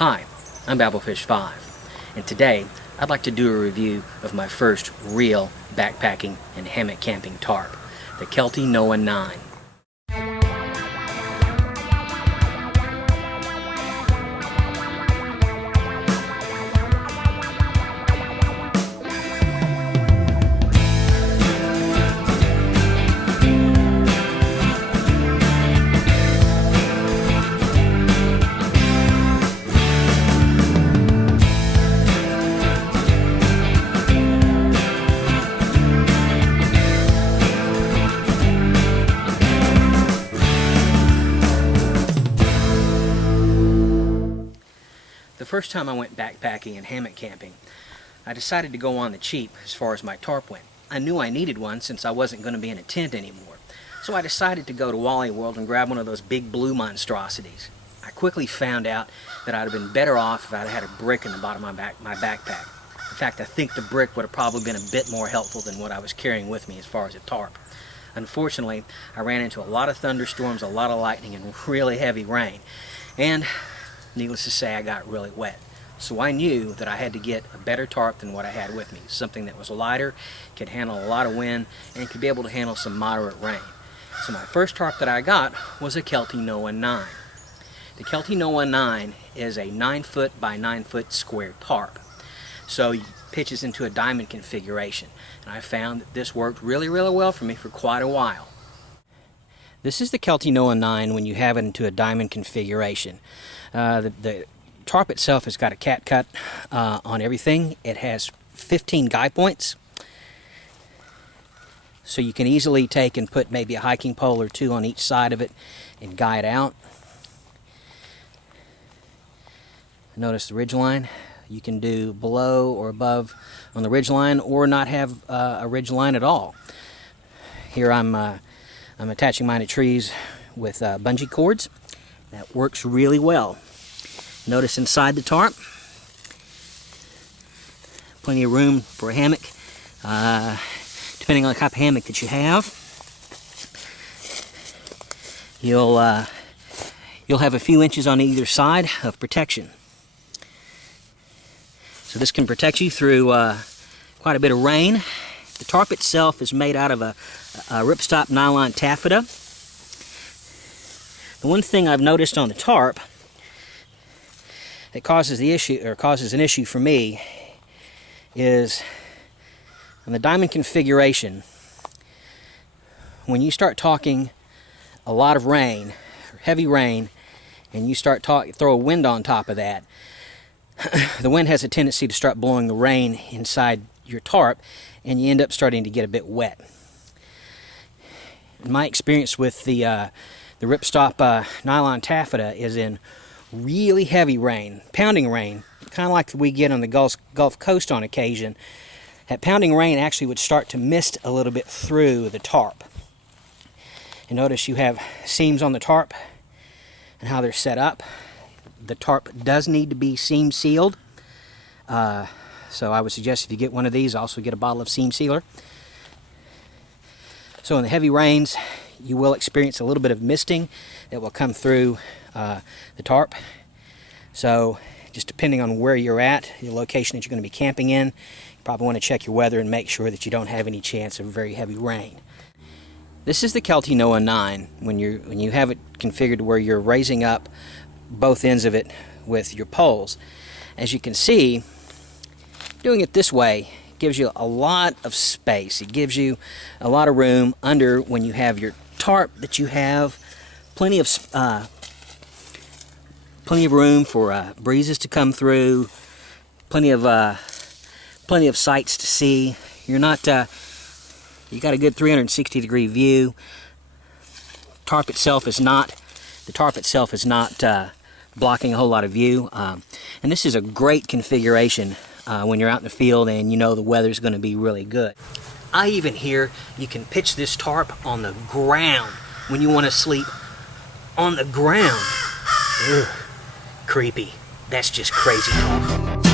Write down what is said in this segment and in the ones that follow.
Hi, I'm Babblefish5, and today I'd like to do a review of my first real backpacking and hammock camping tarp, the Kelty Noah 9. The first time I went backpacking and hammock camping, I decided to go on the cheap as far as my tarp went. I knew I needed one since I wasn't going to be in a tent anymore. So I decided to go to Wally World and grab one of those big blue monstrosities. I quickly found out that I'd have been better off if I'd had a brick in the bottom of my backpack. In fact, I think the brick would have probably been a bit more helpful than what I was carrying with me as far as a tarp. Unfortunately, I ran into a lot of thunderstorms, a lot of lightning, and really heavy rain. And needless to say, I got really wet. So I knew that I had to get a better tarp than what I had with me. Something that was lighter, could handle a lot of wind, and could be able to handle some moderate rain. So my first tarp that I got was a Kelty Noah 9. The Kelty Noah 9 is a 9-foot by 9-foot square tarp. So it pitches into a diamond configuration. And I found that this worked really well for me for quite a while. This is the Kelty Noah 9 when you have it into a diamond configuration. The tarp itself has got a cat cut on everything. It has 15 guy points. So you can easily take and put maybe a hiking pole or two on each side of it and guy it out. Notice the ridge line. You can do below or above on the ridge line or not have a ridge line at all. Here I'm attaching mine to trees with bungee cords. That works really well. Notice inside the tarp, plenty of room for a hammock, depending on the type of hammock that you have. You'll have a few inches on either side of protection. So this can protect you through quite a bit of rain. The tarp itself is made out of a ripstop nylon taffeta. The one thing I've noticed on the tarp that causes an issue for me is on the diamond configuration. When you start talking a lot of rain, heavy rain, and you start throw a wind on top of that, the wind has a tendency to start blowing the rain inside your tarp, and you end up starting to get a bit wet. In my experience with the ripstop nylon taffeta is in really heavy rain, pounding rain, kind of like we get on the Gulf Coast on occasion. That pounding rain actually would start to mist a little bit through the tarp. And notice you have seams on the tarp and how they're set up. The tarp does need to be seam sealed. So I would suggest if you get one of these, also get a bottle of seam sealer. So in the heavy rains, you will experience a little bit of misting that will come through the tarp. So just depending on where you're at, the location that you're going to be camping in, you probably want to check your weather and make sure that you don't have any chance of very heavy rain. This is the Kelty Noah 9 when you have it configured to where you're raising up both ends of it with your poles. As you can see, doing it this way gives you a lot of space. It gives you a lot of room under when you have your tarp that you have plenty of room for breezes to come through, plenty of sights to see. You got a good 360-degree view. The tarp itself is not blocking a whole lot of view, and this is a great configuration when you're out in the field and you know the weather's going to be really good. I even hear you can pitch this tarp on the ground when you want to sleep on the ground. Ugh, creepy. That's just crazy talk.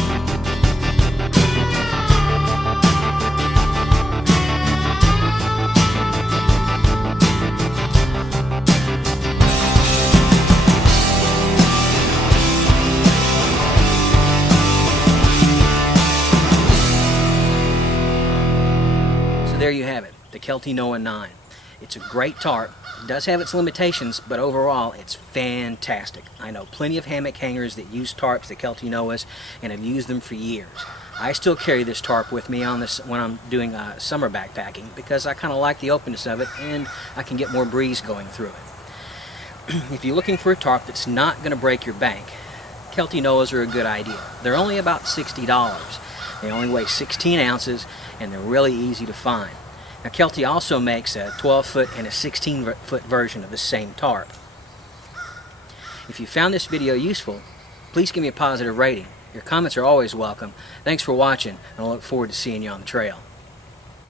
there you have it, the Kelty Noah 9. It's a great tarp. It does have its limitations, but overall it's fantastic. I know plenty of hammock hangers that use tarps, the Kelty Noahs, and have used them for years. I still carry this tarp with me on this when I'm doing summer backpacking because I kind of like the openness of it and I can get more breeze going through it. If you're looking for a tarp that's not going to break your bank, Kelty Noahs are a good idea. They're only about $60. They only weigh 16 ounces and they're really easy to find. Now Kelty also makes a 12-foot and a 16-foot version of the same tarp. If you found this video useful, please give me a positive rating. Your comments are always welcome. Thanks for watching, and I look forward to seeing you on the trail.